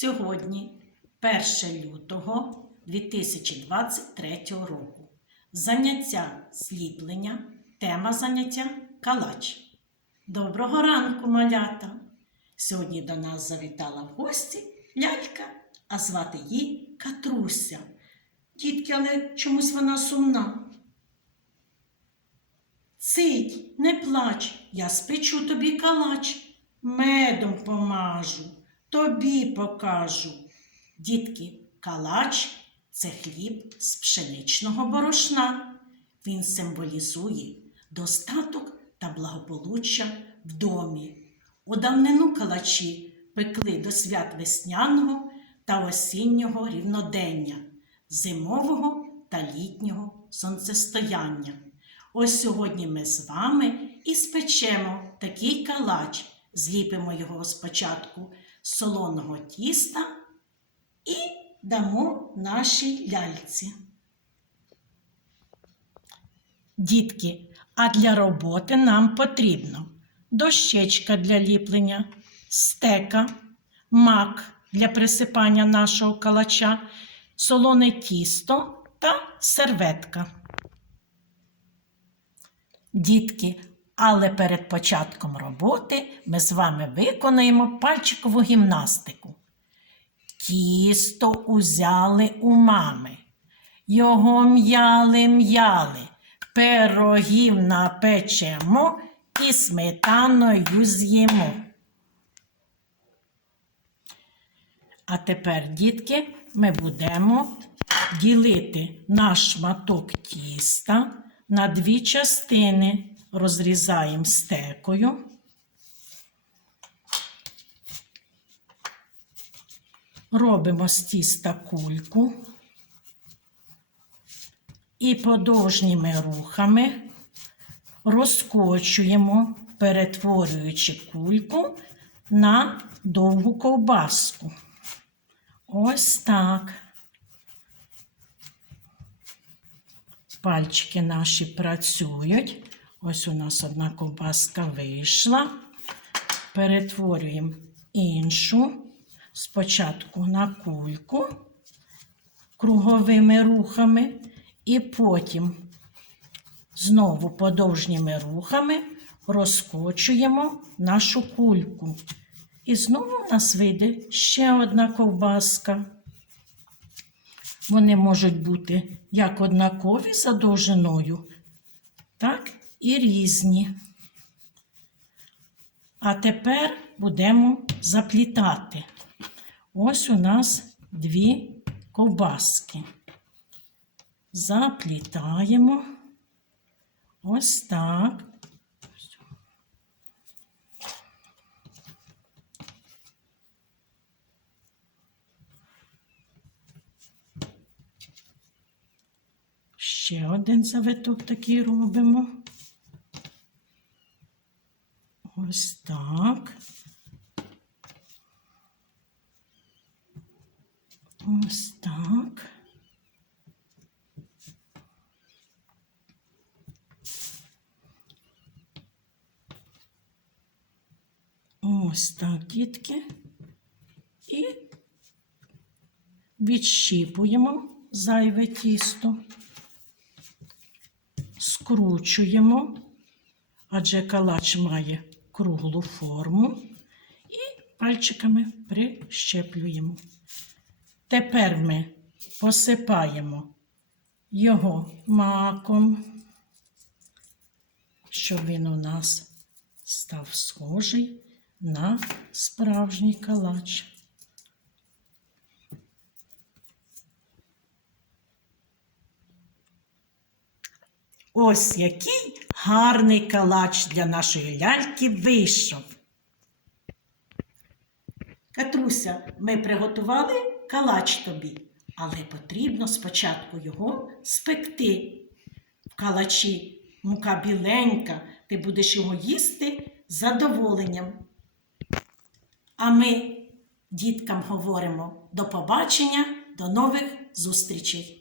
Сьогодні 1 лютого 2023 року. Заняття зліплення, тема заняття калач. Доброго ранку, малята! Сьогодні до нас завітала в гості лялька, а звати її Катруся. Дітки, але чомусь вона сумна. Цить, не плач, я спечу тобі калач, медом помажу, тобі покажу. Дітки, калач це хліб з пшеничного борошна. Він символізує достаток та благополуччя в домі. У давнину калачі пекли до свят весняного та осіннього рівнодення, зимового та літнього сонцестояння. Ось сьогодні ми з вами і спечемо такий калач. Зліпимо його спочатку солоного тіста і дамо нашій ляльці. Дітки, а для роботи нам потрібно дощечка для ліплення, стека, мак для присипання нашого калача, солоне тісто та серветка. Дітки, але перед початком роботи ми з вами виконаємо пальчикову гімнастику. Тісто узяли у мами, його м'яли м'яли, пирогів напечемо і сметаною з'їмо. А тепер, дітки, ми будемо ділити наш шматок тіста на дві частини. Розрізаємо стекою. Робимо з тіста кульку і подовжніми рухами розкочуємо, перетворюючи кульку на довгу ковбаску. Ось так. Пальчики наші працюють. Ось у нас одна ковбаска вийшла. Перетворюємо іншу. Спочатку на кульку круговими рухами, і потім знову подовжніми рухами розкочуємо нашу кульку. І знову в нас вийде ще одна ковбаска. Вони можуть бути як однакові за довжиною, і різні. А тепер будемо заплітати. Ось у нас дві ковбаски. Заплітаємо ось так. Ще один завиток такий робимо. Ось так. Ось так. Ось так, дітки. І відщіпуємо зайве тісто, скручуємо, адже калач має круглу форму, і пальчиками прищеплюємо. Тепер ми посипаємо його маком, щоб він у нас став схожий на справжній калач. Ось який гарний калач для нашої ляльки вийшов. Катруся, ми приготували калач тобі, але потрібно спочатку його спекти. В калачі мука біленька, ти будеш його їсти з задоволенням. А ми діткам говоримо до побачення, до нових зустрічей!